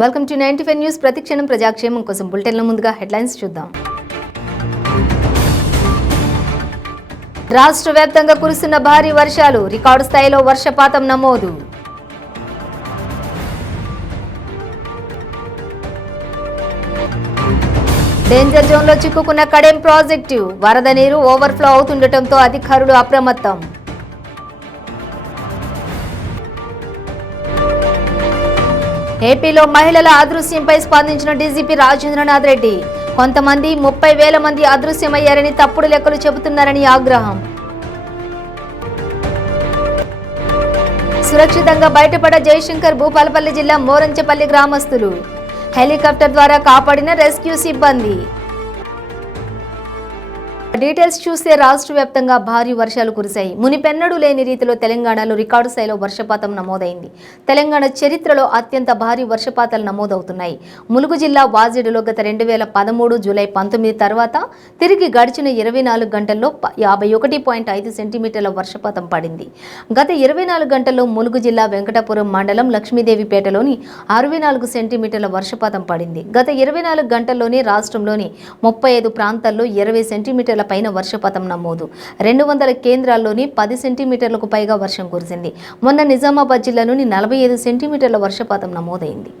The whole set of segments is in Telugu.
Welcome to 95 news. ప్రతిక్షణం ప్రజాక్షేమం కోసం బులెటిన్ల ముందుగా హెడ్లైన్స్ చూద్దాం. రాష్ట్ర వ్యాప్తంగా కురుస్తున్న భారీ వర్షాలు, రికార్డు స్థాయిలో వర్షపాతం నమోదు. డేంజర్ జోన్లో చిక్కుకున్న కడెం ప్రాజెక్టు, వరద నీరు ఓవర్ఫ్లో అవుతుండటంతో అధికారులు అప్రమత్తం. ఏపీలో మహిళల అదృశ్యంపై స్పందించిన డీజీపీ రాజేంద్రనాథ్ రెడ్డి, కొంతమంది 30,000 మంది అదృశ్యమయ్యారని తప్పుడు లెక్కలు చెబుతున్నారని ఆగ్రహం. సురక్షితంగా బయటపడ్డ జయశంకర్ భూపాలపల్లి జిల్లా మోరంచపల్లి గ్రామస్తులు, హెలికాప్టర్ ద్వారా కాపాడిన రెస్క్యూ సిబ్బంది. డీటెయిల్స్ చూస్తే రాష్ట్ర వ్యాప్తంగా భారీ వర్షాలు కురిశాయి. మునిపెన్నడూ లేని రీతిలో తెలంగాణలో రికార్డు స్థాయిలో వర్షపాతం నమోదైంది. తెలంగాణ చరిత్రలో అత్యంత భారీ వర్షపాతాలు నమోదవుతున్నాయి. ములుగు జిల్లా వాజేడులో గత 2013 జూలై 19 తర్వాత తిరిగి గడిచిన 24 గంటల్లో 51.5 సెంటీమీటర్ల వర్షపాతం పడింది. గత 24 గంటల్లో ములుగు జిల్లా వెంకటాపురం మండలం లక్ష్మీదేవిపేటలోని 64 సెంటీమీటర్ల వర్షపాతం పడింది. గత 24 గంటల్లోనే రాష్ట్రంలోని 35 ప్రాంతాల్లో 20 సెంటీమీటర్ల పైన వర్షపాతం నమోదు. 200 కేంద్రాల్లోని 10 సెంటీమీటర్లకు పైగా వర్షం కురిసింది. మొన్న నిజామాబాద్ జిల్లాలోని 45 సెంటీమీటర్ల వర్షపాతం నమోదైంది.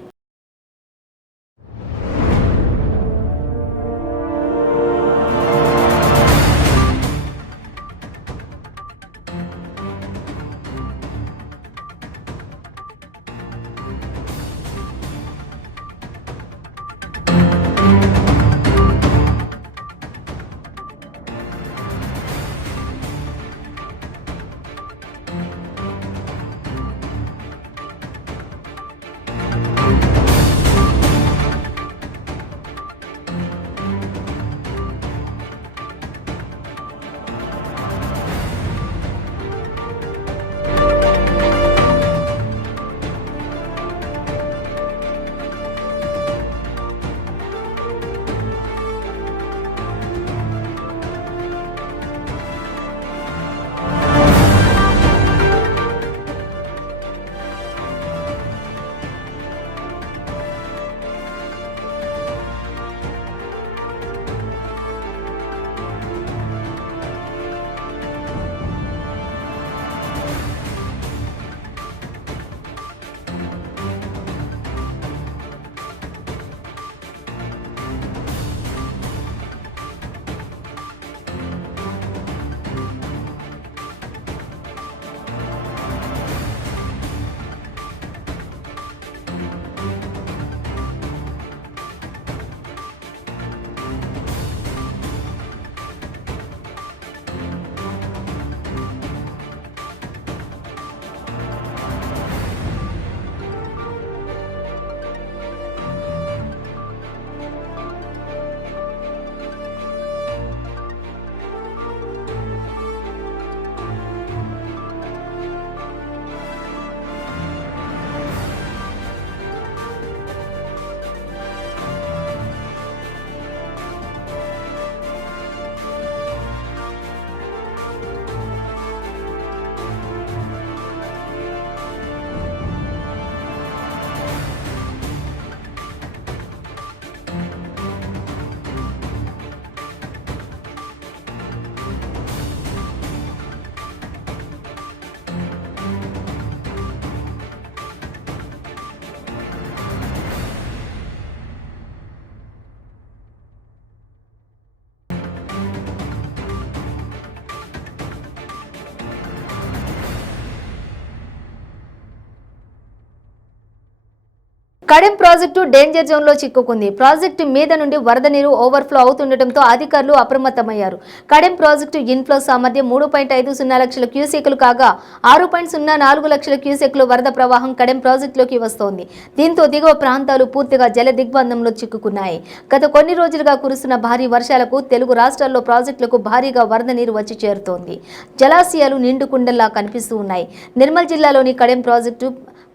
కడెం ప్రాజెక్టు డేంజర్ జోన్లో చిక్కుకుంది. ప్రాజెక్టు మీద నుండి వరద నీరు ఓవర్ఫ్లో అవుతుండటంతో అధికారులు అప్రమత్తమయ్యారు. కడెం ప్రాజెక్టు ఇన్ఫ్లో సామర్థ్యం 3.50 లక్షల క్యూసెక్లు కాగా 6.04 లక్షల క్యూసెక్లు వరద ప్రవాహం కడెం ప్రాజెక్టులోకి వస్తోంది. దీంతో దిగువ ప్రాంతాలు పూర్తిగా జల దిగ్బంధంలో చిక్కుకున్నాయి. గత కొన్ని రోజులుగా కురుస్తున్న భారీ వర్షాలకు తెలుగు రాష్ట్రాల్లో ప్రాజెక్టులకు భారీగా వరద నీరు వచ్చి చేరుతోంది. జలాశయాలు నిండుకుండల్లా కనిపిస్తూ ఉన్నాయి. నిర్మల్ జిల్లాలోని కడెం ప్రాజెక్టు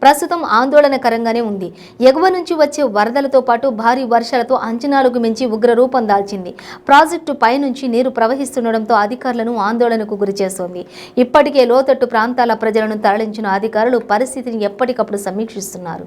ప్రస్తుతం ఆందోళనకరంగానే ఉంది. ఎగువ నుంచి వచ్చే వరదలతో పాటు భారీ వర్షాలతో అంచనాలకు మించి ఉగ్ర రూపం దాల్చింది. ప్రాజెక్టు పైనుంచి నీరు ప్రవహిస్తుండటంతో అధికారులను ఆందోళనకు గురిచేస్తోంది. ఇప్పటికే లోతట్టు ప్రాంతాల ప్రజలను తరలించిన అధికారులు పరిస్థితిని ఎప్పటికప్పుడు సమీక్షిస్తున్నారు.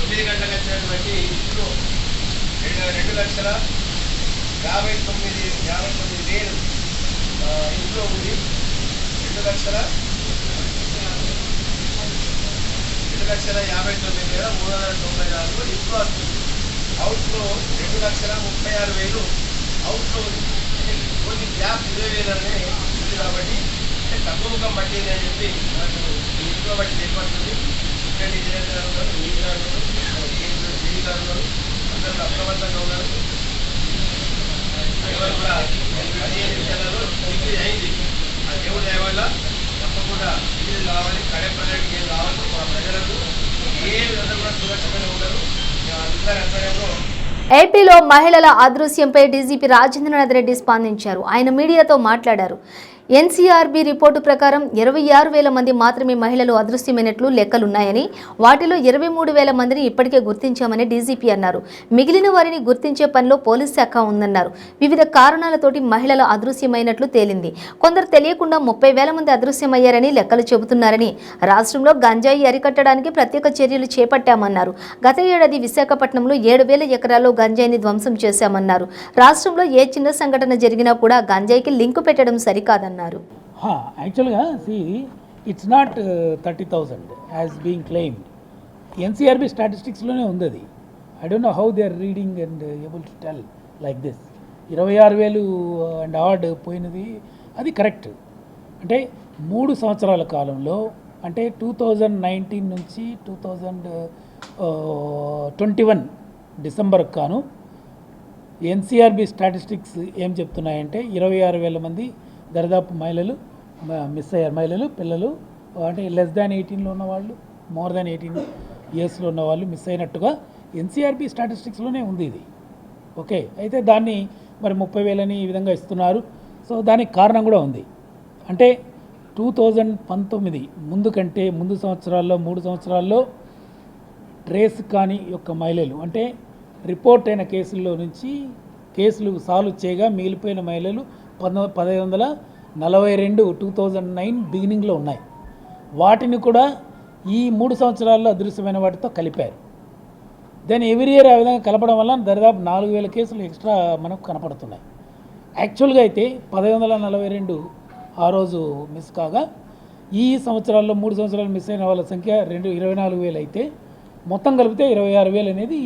తొమ్మిది గంటలకు వచ్చినటువంటి ఇంట్లో 2,59,000 ఇంట్లో ఉంది. 2,59,394 ఇంట్లో వస్తుంది. అవుట్లో 2,36,000 అవుట్లో ఉంది. కొన్ని గ్యాప్ 20,000 అనే ఉంది. కాబట్టి తక్కువగా పట్టింది అని చెప్పి మనకు ఇంట్లో బట్టి ఏర్పడుతుంది. ఇక్కడ ఇంజనీర్ గారు ఉన్నారు, నీటి గారు ఉన్నారు, సిడి గారు ఉన్నారు, అందరూ అప్రమత్తంగా ఉన్నారు. ఎవరు కూడా 15 నిమిషాలలో డిగ్రీ అయింది. ఆ దేవుడు దయ వల్ల తప్పకుండా నీళ్ళు కావాలి, కడెం ప్రజలకు ఏం కావాలి, మా ప్రజలకు ఏ విధంగా కూడా సురక్షితంగా ఉండరు. అందరి ఆధ్వర్యంలో ఏపీలో మహిళల అదృశ్యంపై డీజీపీ రాజేంద్రనాథ్ రెడ్డి స్పందించారు. ఆయన మీడియాతో మాట్లాడారు. ఎన్సీఆర్బీ రిపోర్టు ప్రకారం 26,000 మంది మాత్రమే మహిళలు అదృశ్యమైనట్లు లెక్కలున్నాయని, వాటిలో 23,000 మందిని ఇప్పటికే గుర్తించామని డీజీపీ అన్నారు. మిగిలిన వారిని గుర్తించే పనిలో పోలీస్ శాఖ ఉందన్నారు. వివిధ కారణాలతోటి మహిళల అదృశ్యమైనట్లు తేలింది. కొందరు తెలియకుండా 30,000 మంది అదృశ్యమయ్యారని లెక్కలు చెబుతున్నారని, రాష్ట్రంలో గంజాయి అరికట్టడానికి ప్రత్యేక చర్యలు చేపట్టామన్నారు. గత ఏడాది విశాఖపట్నంలో 7,000 ఎకరాల్లో గంజాయిని ధ్వంసం చేశామన్నారు. రాష్ట్రంలో ఏ చిన్న సంఘటన జరిగినా కూడా గంజాయికి లింకు పెట్టడం సరికాదన్నారు. యాక్చువల్గా it's not 30,000 as being claimed. NCRB స్టాటిస్టిక్స్లోనే ఉంది అది. I don't know how they are reading and able to tell like this. 26,000 and ఆర్డ్ పోయినది అది కరెక్ట్. అంటే 3 సంవత్సరాల కాలంలో, అంటే 2019 నుంచి 2021 డిసెంబర్కి కాను ఎన్సీఆర్బీ స్టాటిస్టిక్స్ ఏం చెప్తున్నాయంటే 26,000 మంది దరిదాపు మహిళలు మిస్ అయ్యారు. మహిళలు, పిల్లలు, అంటే లెస్ దాన్ 18లో ఉన్నవాళ్ళు, మోర్ దాన్ 18 ఇయర్స్లో ఉన్నవాళ్ళు మిస్ అయినట్టుగా ఎన్సీఆర్బీ స్టాటిస్టిక్స్లోనే ఉంది ఇది. ఓకే, అయితే దాన్ని మరి 30,000 ఈ విధంగా ఇస్తున్నారు. సో దానికి కారణం కూడా ఉంది. అంటే 2019 ముందు కంటే ముందు సంవత్సరాల్లో 3 సంవత్సరాల్లో ట్రేస్ కాని యొక్క మహిళలు, అంటే రిపోర్ట్ అయిన కేసుల్లో నుంచి కేసులు సాల్వ్ చేయగా మిగిలిపోయిన మహిళలు 1,542 2009 బిగినింగ్లో ఉన్నాయి. వాటిని కూడా ఈ 3 సంవత్సరాల్లో అదృశ్యమైన వాటితో కలిపారు. దెన్ ఎవ్రీ ఇయర్ ఆ విధంగా కలపడం వల్ల దాదాపు 4,000 కేసులు ఎక్స్ట్రా మనకు కనపడుతున్నాయి. యాక్చువల్గా అయితే 1,542 ఆ రోజు మిస్ కాగా, ఈ సంవత్సరాల్లో 3 సంవత్సరాలు మిస్ అయిన వాళ్ళ సంఖ్య 24,000 అయితే మొత్తం కలిపితే 26,000 అనేది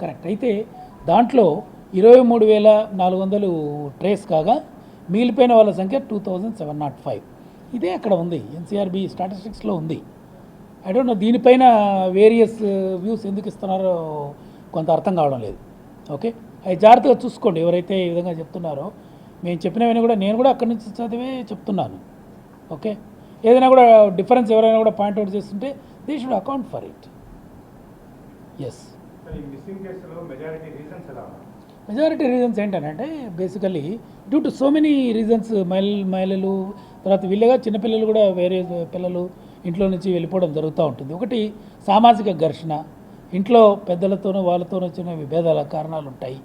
కరెక్ట్. అయితే దాంట్లో 23,400 ట్రేస్ కాగా మిగిలిపోయిన వాళ్ళ సంఖ్య 2,705. ఇదే అక్కడ ఉంది, ఎన్సీఆర్బీ స్టాటిస్టిక్స్లో ఉంది. ఐ డోంట్ నో దీనిపైన వేరియస్ వ్యూస్ ఎందుకు ఇస్తున్నారో కొంత అర్థం కావడం లేదు. ఓకే, అవి జాగ్రత్తగా చూసుకోండి. ఎవరైతే ఈ విధంగా చెప్తున్నారో, మేము చెప్పినవన్నీ కూడా నేను కూడా అక్కడి నుంచి చదివే చెప్తున్నాను. ఓకే, ఏదైనా కూడా డిఫరెన్స్ ఎవరైనా కూడా పాయింట్అవుట్ చేస్తుంటే they should account for it. Yes, majority reasons ఏంటంటే basically due to so many reasons. మహిళలు, తర్వాత వీళ్ళగా చిన్నపిల్లలు కూడా వేరే పిల్లలు ఇంట్లో నుంచి వెళ్ళిపోవడం జరుగుతూ ఉంటుంది. ఒకటి సామాజిక ఘర్షణ, ఇంట్లో పెద్దలతోనూ వాళ్ళతోనూ వచ్చిన విభేదాల కారణాలు ఉంటాయి.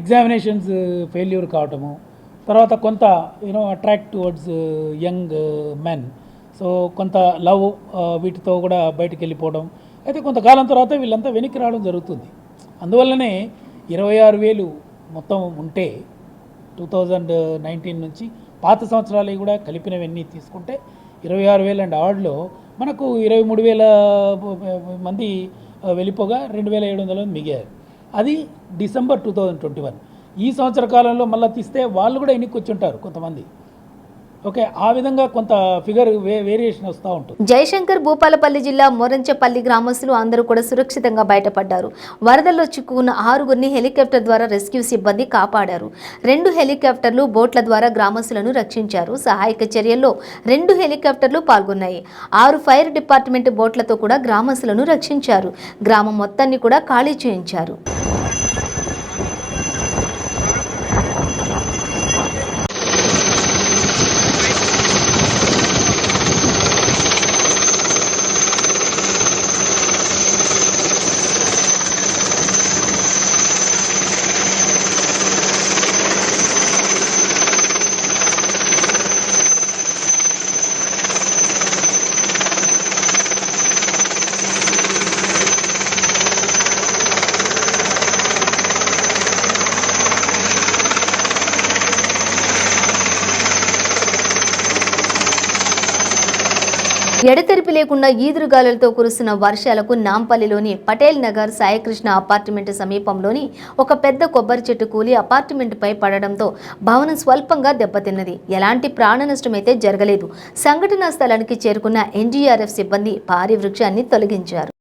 ఎగ్జామినేషన్స్ ఫెయిల్యూర్ కావటము, తర్వాత కొంత attract towards young men, so కొంత లవ్, వీటితో కూడా బయటికి వెళ్ళిపోవడం. అయితే కొంతకాలం తర్వాత వీళ్ళంతా వెనక్కి రావడం జరుగుతుంది. అందువల్లనే 26,000 మొత్తం ఉంటే 2019 నుంచి పాత సంవత్సరాలు కూడా కలిపినవన్నీ తీసుకుంటే 26,000 అండ్ ఆర్డ్లో మనకు 23,000 మంది వెళ్ళిపోగా 2,700 మిగిలారు. అది డిసెంబర్ 2021. ఈ సంవత్సర కాలంలో మళ్ళీ తీస్తే వాళ్ళు కూడా ఎన్నికొచ్చి ఉంటారు కొంతమంది. ఓకే, ఆ విధంగా కొంత ఫిగర్ వేరియేషన్ వస్తూ ఉంటుంది. జయశంకర్ భూపాలపల్లి జిల్లా మొరంచెపల్లి గ్రామస్తులు అందరూ కూడా సురక్షితంగా బయటపడ్డారు. వరదల్లో చిక్కుకున్న 6గురిని హెలికాప్టర్ ద్వారా రెస్క్యూ సిబ్బంది కాపాడారు. 2 హెలికాప్టర్లు, బోట్ల ద్వారా గ్రామస్తులను రక్షించారు. సహాయక చర్యల్లో 2 హెలికాప్టర్లు పాల్గొన్నాయి. 6 ఫైర్ డిపార్ట్మెంట్ బోట్లతో కూడా గ్రామస్తులను రక్షించారు. గ్రామం మొత్తాన్ని కూడా ఖాళీ చేయించారు. ఎడతెరిపి లేకుండా ఈదురుగాలులతో కురుస్తున్న వర్షాలకు నాంపల్లిలోని పటేల్ నగర్ సాయికృష్ణ అపార్ట్మెంట్ సమీపంలోని ఒక పెద్ద కొబ్బరి చెట్టు కూలి అపార్ట్మెంట్పై పడడంతో భవనం స్వల్పంగా దెబ్బతిన్నది. ఎలాంటి ప్రాణ నష్టమైతే జరగలేదు. సంఘటనా స్థలానికి చేరుకున్న ఎన్డీఆర్ఎఫ్ సిబ్బంది భారీ వృక్షాన్ని తొలగించారు.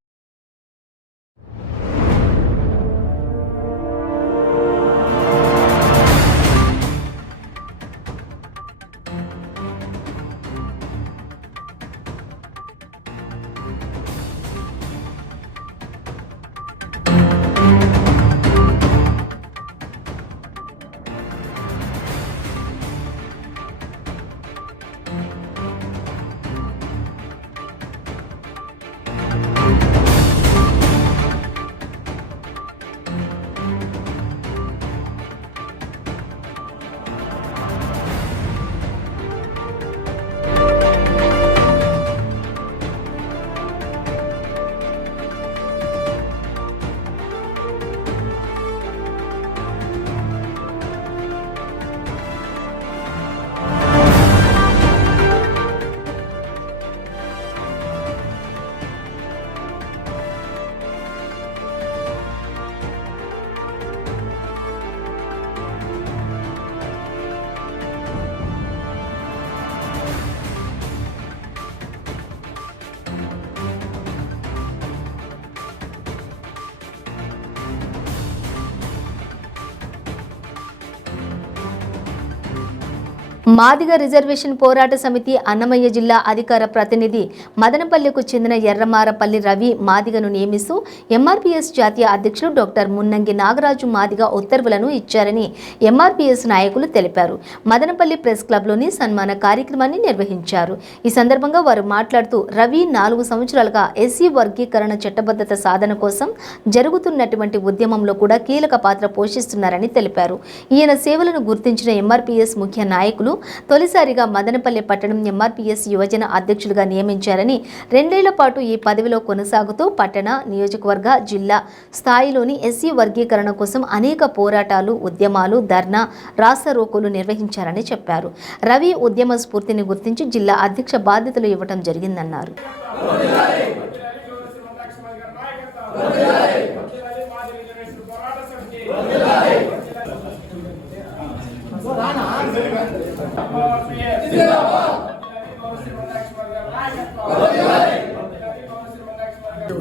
మాదిగ రిజర్వేషన్ పోరాట సమితి అన్నమయ్య జిల్లా అధికార ప్రతినిధి మదనపల్లికు చెందిన ఎర్రమారపల్లి రవి మాదిగను నియమిస్తూ ఎంఆర్పీఎస్ జాతీయ అధ్యక్షులు డాక్టర్ మున్నంగి నాగరాజు మాదిగ ఉత్తర్వులను ఇచ్చారని ఎంఆర్పీఎస్ నాయకులు తెలిపారు. మదనపల్లి ప్రెస్ క్లబ్లోని సన్మాన కార్యక్రమాన్ని నిర్వహించారు. ఈ సందర్భంగా వారు మాట్లాడుతూ రవి 4 సంవత్సరాలుగా ఎస్సీ వర్గీకరణ చట్టబద్ధత సాధన కోసం జరుగుతున్నటువంటి ఉద్యమంలో కూడా కీలక పాత్ర పోషిస్తున్నారని తెలిపారు. ఈయన సేవలను గుర్తించిన ఎంఆర్పీఎస్ ముఖ్య నాయకులు తొలిసారిగా మదనపల్లి పట్టణం ఎంఆర్పీఎస్ యువజన అధ్యక్షులుగా నియమించారని 2 ఏళ్ల పాటు ఈ పదవిలో కొనసాగుతూ పట్టణ, నియోజకవర్గ, జిల్లా స్థాయిలోని ఎస్సీ వర్గీకరణ కోసం అనేక పోరాటాలు, ఉద్యమాలు, ధర్నా, రాస్తారోకోలు నిర్వహించారని చెప్పారు. రవి ఉద్యమ స్ఫూర్తిని గుర్తించి జిల్లా అధ్యక్ష బాధ్యతలు ఇవ్వడం జరిగిందన్నారు.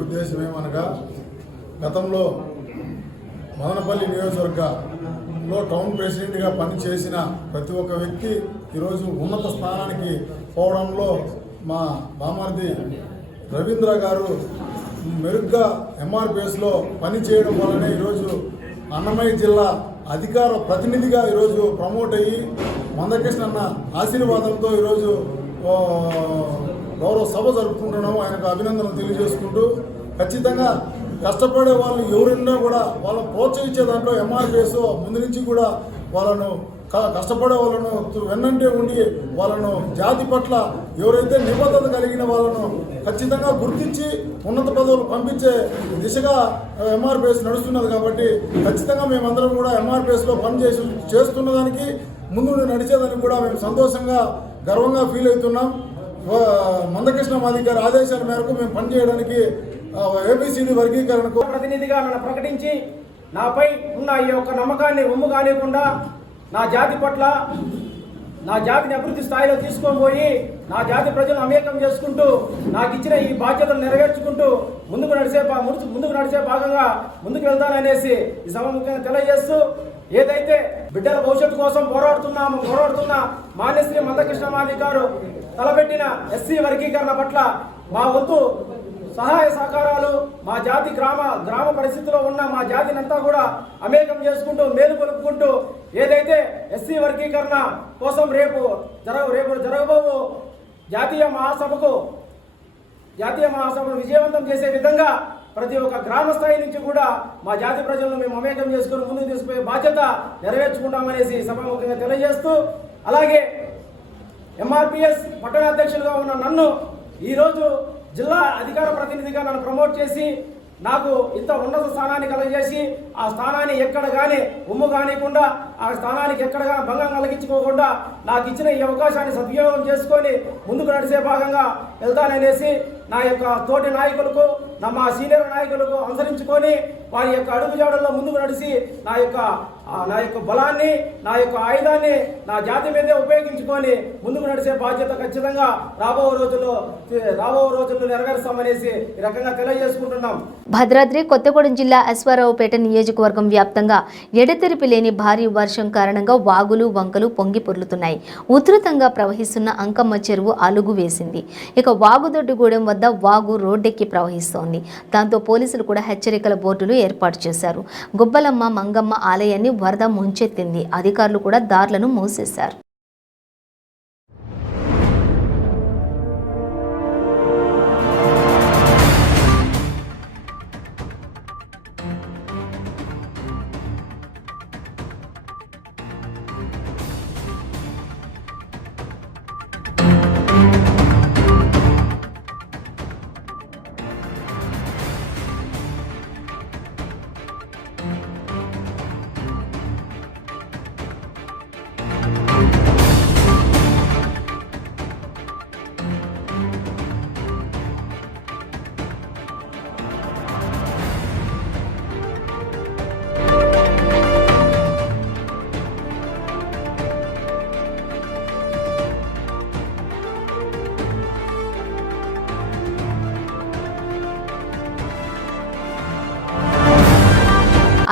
ఉద్దేశం ఏమనగా గతంలో మదనపల్లి నియోజకవర్గంలో టౌన్ ప్రెసిడెంట్గా పనిచేసిన ప్రతి ఒక్క వ్యక్తి ఈరోజు ఉన్నత స్థానానికి పోవడంలో మా బామార్ది రవీంద్ర గారు మెరుగ్గా ఎంఆర్పిఎస్లో పనిచేయడం వల్లనే ఈరోజు అన్నమయ్య జిల్లా అధికార ప్రతినిధిగా ఈరోజు ప్రమోట్ అయ్యి మందకృష్ణ అన్న ఆశీర్వాదంతో ఈరోజు గౌరవ సభ జరుపుకుంటున్నాము. ఆయనకు అభినందనలు తెలియజేసుకుంటూ ఖచ్చితంగా కష్టపడే వాళ్ళు ఎవరైనా కూడా వాళ్ళని ప్రోత్సహించే దాంట్లో ఎంఆర్పిఎస్ ముందు నుంచి కూడా వాళ్ళను కష్టపడే వాళ్ళను వెన్నంటే ఉండి వాళ్ళను జాతి పట్ల ఎవరైతే నిబద్ధత కలిగిన వాళ్ళను ఖచ్చితంగా గుర్తించి ఉన్నత పదవులు పంపించే దిశగా ఎంఆర్పిఎస్ నడుస్తున్నది. కాబట్టి ఖచ్చితంగా మేమందరం కూడా ఎంఆర్పిఎస్లో చేస్తున్న దానికి ముందు నడిచేదానికి కూడా మేము సంతోషంగా గర్వంగా ఫీల్ అవుతున్నాం. మందకృష్ణ మాదిగ గారి ఆదేశాల మేరకు మేము పనిచేయడానికి ఏబిసిడి వర్గీకరణకు ప్రతినిధిగా నన్ను ప్రకటించి నాపై ఉన్న ఈ యొక్క నమ్మకాన్ని ఒమ్ము కానివ్వకుండా నా జాతి పట్ల నా జాతిని అభివృద్ధి స్థాయిలో తీసుకొని పోయి నా జాతి ప్రజలను అమేకం చేసుకుంటూ నాకు ఇచ్చిన ఈ బాధ్యతలు నెరవేర్చుకుంటూ ముందుకు నడిచే భాగంగా ముందుకు వెళ్తాననేసి ఈ సభముఖంగా తెలియజేస్తూ ఏదైతే బిడ్డల భవిష్యత్తు కోసం పోరాడుతున్న మాన్యశ్రీ మందకృష్ణ మాది గారు తలపెట్టిన ఎస్సీ వర్గీకరణ పట్ల మా వంతు సహాయ సహకారాలు మా జాతి గ్రామ పరిస్థితిలో ఉన్న మా జాతినంతా కూడా అమేకం చేసుకుంటూ మేలు కొలుపుకుంటూ ఏదైతే ఎస్సీ వర్గీకరణ కోసం రేపు జరగబోవు జాతీయ మహాసభను విజయవంతం చేసే విధంగా ప్రతి ఒక్క గ్రామ స్థాయి నుంచి కూడా మా జాతి ప్రజలను మేము అమేకం చేసుకుని ముందుకు తీసుకుపోయే బాధ్యత నెరవేర్చుకుంటామనేసి సభాముఖంగా తెలియజేస్తూ అలాగే ఎంఆర్పిఎస్ పట్టణాధ్యక్షులుగా ఉన్న నన్ను ఈరోజు జిల్లా అధికార ప్రతినిధిగా నన్ను ప్రమోట్ చేసి నాకు ఇంత ఉన్నత స్థానాన్ని కలగజేసి ఆ స్థానాన్ని ఎక్కడ కానీ ఉమ్ము కానికుండా ఆ స్థానానికి ఎక్కడ భంగం కలిగించుకోకుండా నాకు ఇచ్చిన ఈ అవకాశాన్ని సద్వినియోగం చేసుకొని ముందుకు నడిచే భాగంగా వెళ్తాననేసి నా యొక్క తోటి నాయకులకు మా సీనియర్ నాయకులకు అనుసరించుకొని వారి యొక్క అడుగుజాడల్లో ముందుకు నడిచి నా యొక్క బలాన్ని నా యొక్క ఆయుధాన్ని నా జాతి మీదే ఉపయోగించుకొని ముందుకు నడిచే బాధ్యత ఖచ్చితంగా రాబో రోజుల్లో నెరవేరుస్తామనేసి ఈ రకంగా తెలియజేసుకుంటున్నాం. భద్రాద్రి కొత్తగూడెం జిల్లా అశ్వారావుపేట నియోజకవర్గం వ్యాప్తంగా ఎడతెరిపి లేని భారీ వర్షం కారణంగా వాగులు వంకలు పొంగి పొర్లుతున్నాయి. ఉధృతంగా ప్రవహిస్తున్న అంకమ్మ చెరువు అలుగు వేసింది. ఇక వాగుదొడ్డిగూడెం వద్ద వాగు రోడ్డెక్కి ప్రవహిస్తోంది. దాంతో పోలీసులు కూడా హెచ్చరికల బోర్డులు ఏర్పాటు చేశారు. గుబ్బలమ్మ మంగమ్మ ఆలయాన్ని వరద ముంచెత్తింది. అధికారులు కూడా దారులను మూసేశారు.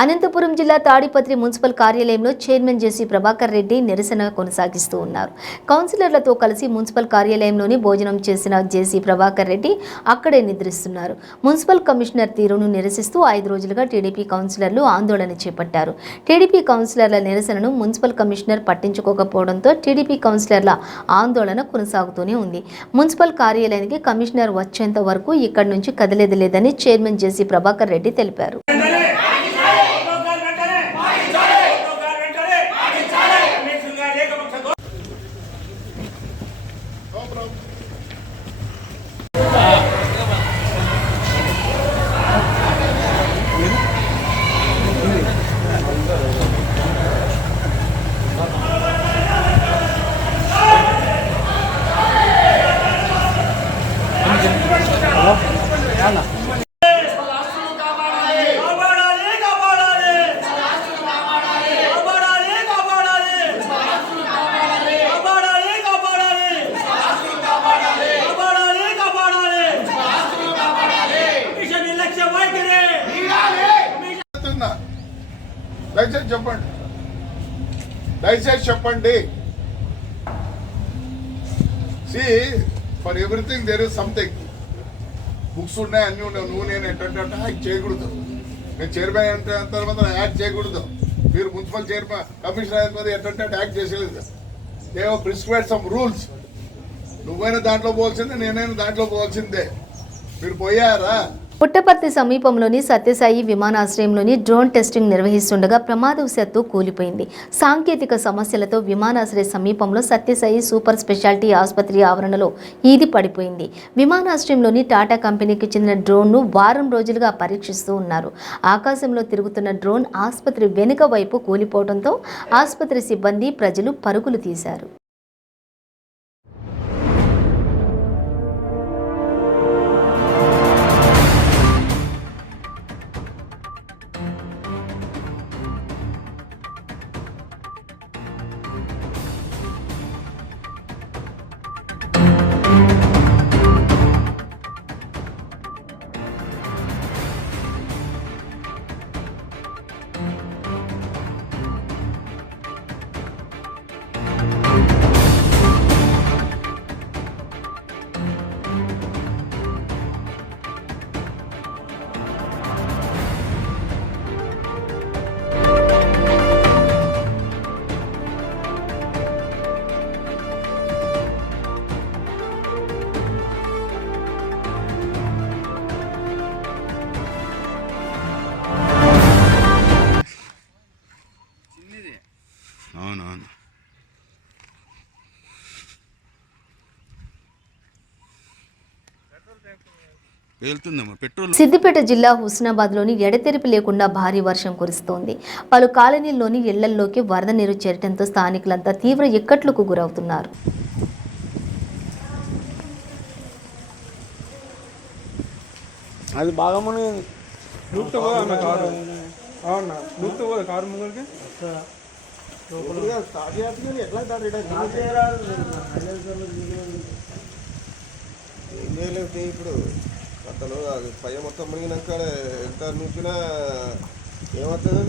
అనంతపురం జిల్లా తాడిపత్రి మున్సిపల్ కార్యాలయంలో చైర్మన్ జేసీ ప్రభాకర్ రెడ్డి నిరసన కొనసాగిస్తూ ఉన్నారు. కౌన్సిలర్లతో కలిసి మున్సిపల్ కార్యాలయంలోని భోజనం చేసిన జేసీ ప్రభాకర్ రెడ్డి అక్కడే నిద్రిస్తున్నారు. మున్సిపల్ కమిషనర్ తీరును నిరసిస్తూ 5 రోజులుగా టీడీపీ కౌన్సిలర్లు ఆందోళన చేపట్టారు. టీడీపీ కౌన్సిలర్ల నిరసనను మున్సిపల్ కమిషనర్ పట్టించుకోకపోవడంతో టీడీపీ కౌన్సిలర్ల ఆందోళన కొనసాగుతూనే ఉంది. మున్సిపల్ కార్యాలయానికి కమిషనర్ వచ్చేంత వరకు ఇక్కడి నుంచి కదిలేది లేదని చైర్మన్ జేసీ ప్రభాకర్ రెడ్డి తెలిపారు. దయచేసి చెప్పండి. See, for everything there is something. Books ఉన్నాయి, అన్నీ ఉన్నాయి. నువ్వు నేను ఏంటంటే యాక్ట్ చేయకూడదు. నేను చైర్మన్ అంటే తర్వాత యాక్ట్ చేయకూడదు. మీరు మున్సిపల్ చైర్మన్ కమిషనర్ అయిన ఏంటంటే యాక్ట్ చేసేది. They have prescribed some rules. నువ్వైనా దాంట్లో పోవాల్సిందే, నేనైనా దాంట్లో పోవాల్సిందే. మీరు పోయారా? పుట్టపర్తి సమీపంలోని సత్యసాయి విమానాశ్రయంలోని డ్రోన్ టెస్టింగ్ నిర్వహిస్తుండగా ప్రమాదవశాత్తు కూలిపోయింది. సాంకేతిక సమస్యలతో విమానాశ్రయ సమీపంలో సత్యసాయి సూపర్ స్పెషాలిటీ ఆసుపత్రి ఆవరణలో ఈది పడిపోయింది. విమానాశ్రయంలోని టాటా కంపెనీకి చెందిన డ్రోన్ను వారం రోజులుగా పరీక్షిస్తూ ఉన్నారు. ఆకాశంలో తిరుగుతున్న డ్రోన్ ఆసుపత్రి వెనుక వైపు కూలిపోవడంతో ఆసుపత్రి సిబ్బంది, ప్రజలు పరుగులు తీశారు. వెళ్తుందమ్మా పెట్రోల్. సిద్దిపేట జిల్లా హుస్నాబాద్లోని ఎడతెరిపి లేకుండా భారీ వర్షం కురుస్తోంది. పలు కాలనీల్లోని ఇళ్లల్లోకి వరద నీరు చేరడంతో స్థానికులంతా తీవ్ర ఇక్కట్లకు గురవుతున్నారు. అది బాగా మునిగింది. నూక్త పోదా అన్న కారు? అవునా నూక్త పోదా కారు ముంగడికి? ఇప్పుడు అతను అది పై మొత్తం మునిగినాక ఎంత నూకినా ఏమవుతుంది?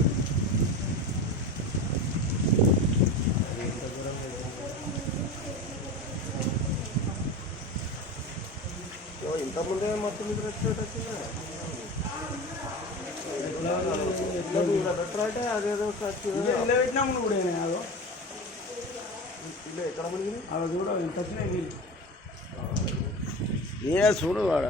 ఇంతకుముందే మొత్తం ఇది వచ్చిందా అంటే అదేదో పెట్టినాము కూడా ఎక్కడ మునిగింది అలా చూడ ఇంత వచ్చినాయి. ఏ చూడు వాడ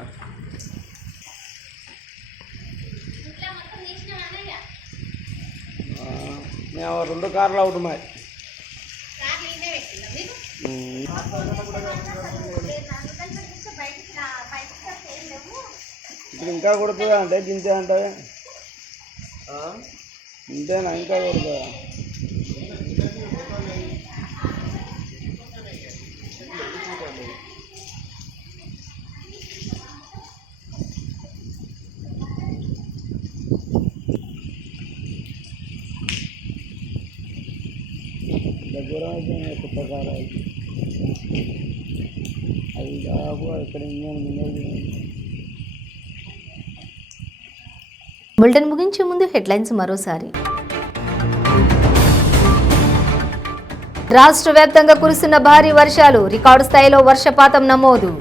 మేము 2 కార్లు అవుతున్నాయి. ఇప్పుడు ఇంకా కొడుతుందా అంటే గింతే అంటే ఇంతేనా ఇంకా కొడుతుందా? దగ్గర కొత్త కారు అది దాపు ఇక్కడ బులెటిన్ ముగించే ముందు హెడ్లైన్స్ మరోసారి. రాష్ట్ర వ్యాప్తంగా కురుస్తున్న భారీ వర్షాలు, రికార్డు స్థాయిలో వర్షపాతం నమోదు.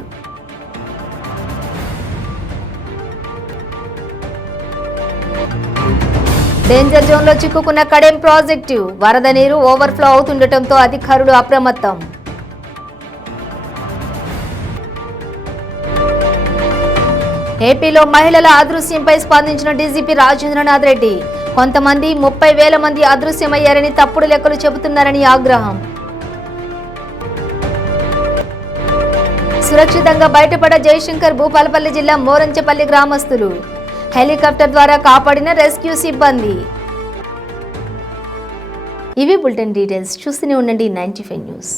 డేంజర్ జోన్లో చిక్కుకున్న కడెం ప్రాజెక్టు, వరద నీరు ఓవర్ఫ్లో అవుతుండటంతో అధికారులు అప్రమత్తం. ఏపీలో మహిళల అదృశ్యంపై స్పందించిన డీజీపీ రాజేంద్రనాథ్ రెడ్డి, కొంతమంది 30,000 మంది అదృశ్యమయ్యారని తప్పుడు లెక్కలు చెబుతున్నారని ఆగ్రహం. సురక్షితంగా బయటపడ్డ జయశంకర్ భూపాలపల్లి జిల్లా మోరంచపల్లి గ్రామస్తులు, హెలికాప్టర్ ద్వారా కాపాడిన రెస్క్యూ సిబ్బంది. ఇవి బులెటిన్ డీటెయిల్స్. చూస్తూనే ఉండండి 95 న్యూస్.